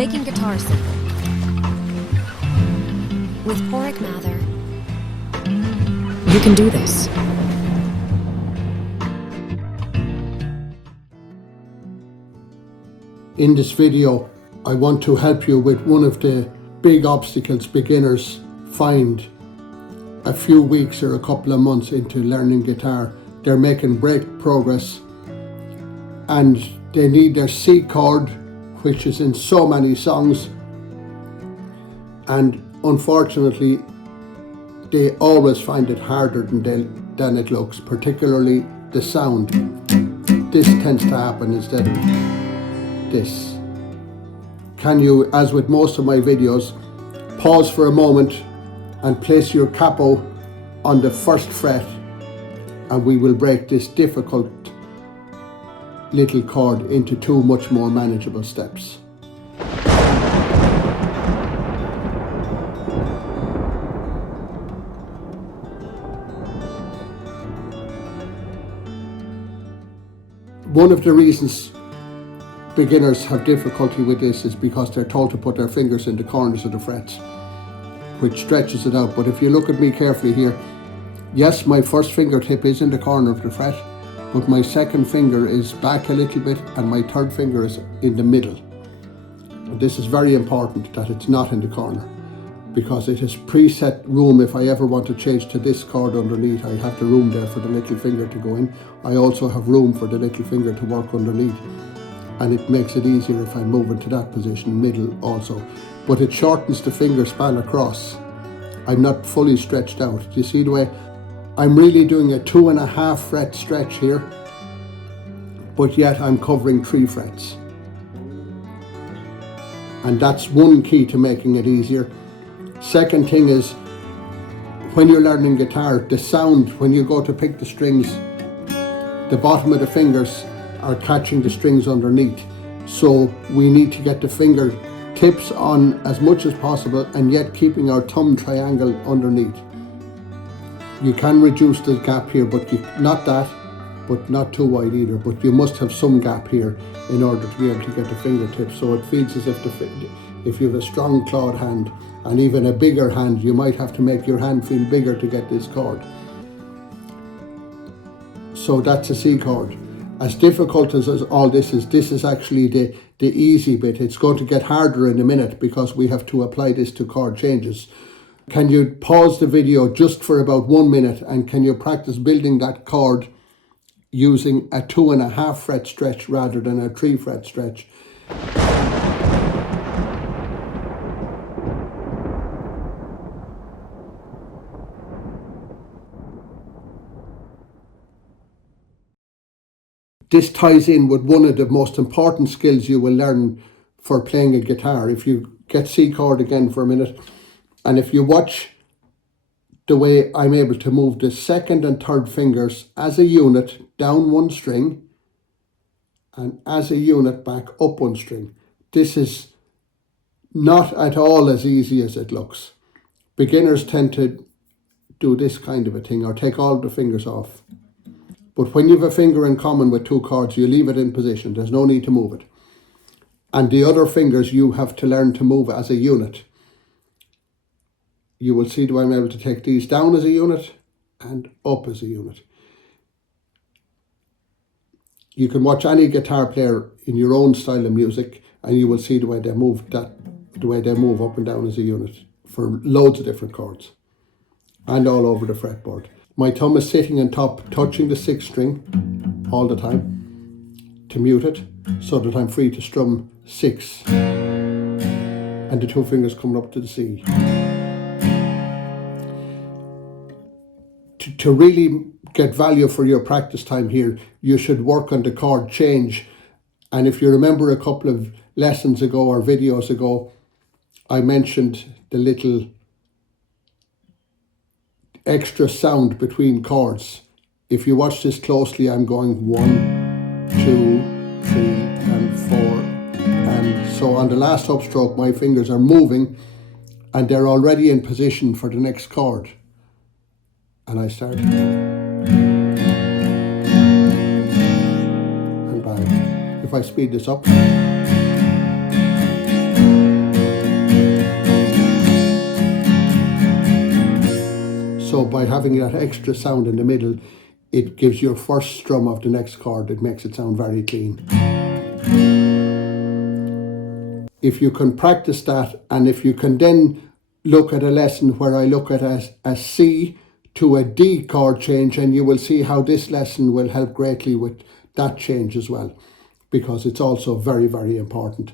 Making guitar simple. With Pauric Mather, you can do this. In this video, I want to help you with one of the big obstacles beginners find a few weeks or a couple of months into learning guitar. They're making great progress and they need their C chord, which is in so many songs, and unfortunately they always find it harder than it looks, particularly the sound. This tends to happen instead of this. Can you, as with most of my videos, pause for a moment and place your capo on the first fret, and we will break this difficult little chord into two much more manageable steps. One of the reasons beginners have difficulty with this is because they're told to put their fingers in the corners of the frets, which stretches it out. But if you look at me carefully here, yes, my first fingertip is in the corner of the fret, but my second finger is back a little bit and my third finger is in the middle. And this is very important that it's not in the corner, because it is preset room. If I ever want to change to this chord underneath, I have the room there for the little finger to go in. I also have room for the little finger to work underneath, and it makes it easier if I move into that position, middle also. But it shortens the finger span across. I'm not fully stretched out. Do you see the way? I'm really doing a 2.5 fret stretch here, but yet I'm covering 3 frets. And that's one key to making it easier. Second thing is, when you're learning guitar, the sound, when you go to pick the strings, the bottom of the fingers are catching the strings underneath. So we need to get the finger tips on as much as possible and yet keeping our thumb triangle underneath. You can reduce the gap here, but not that, but not too wide either. But you must have some gap here in order to be able to get the fingertips. So it feels as if if you have a strong clawed hand and even a bigger hand, you might have to make your hand feel bigger to get this chord. So that's a C chord. As difficult as all this is actually the easy bit. It's going to get harder in a minute because we have to apply this to chord changes. Can you pause the video just for about 1 minute, and can you practice building that chord using a 2.5 fret stretch rather than a 3 fret stretch? This ties in with one of the most important skills you will learn for playing a guitar. If you get C chord again for a minute, and if you watch the way I'm able to move the second and third fingers as a unit down one string and as a unit back up one string, this is not at all as easy as it looks. Beginners tend to do this kind of a thing or take all the fingers off. But when you have a finger in common with 2 chords, you leave it in position. There's no need to move it. And the other fingers you have to learn to move as a unit. You will see that I'm able to take these down as a unit and up as a unit. You can watch any guitar player in your own style of music and you will see the way they move up and down as a unit for loads of different chords and all over the fretboard. My thumb is sitting on top, touching the 6th string all the time to mute it so that I'm free to strum 6 and the 2 fingers coming up to the C. To really get value for your practice time here, you should work on the chord change. And if you remember a couple of lessons ago or videos ago, I mentioned the little extra sound between chords. If you watch this closely, I'm going 1, 2, 3 and 4. And so on the last upstroke, my fingers are moving and they're already in position for the next chord. And I start. And back. If I speed this up. by having that extra sound in the middle, it gives your first strum of the next chord. It makes it sound very clean. If you can practice that, and if you can then look at a lesson where I look at a C to a D chord change, and you will see how this lesson will help greatly with that change as well, because it's also very, very important.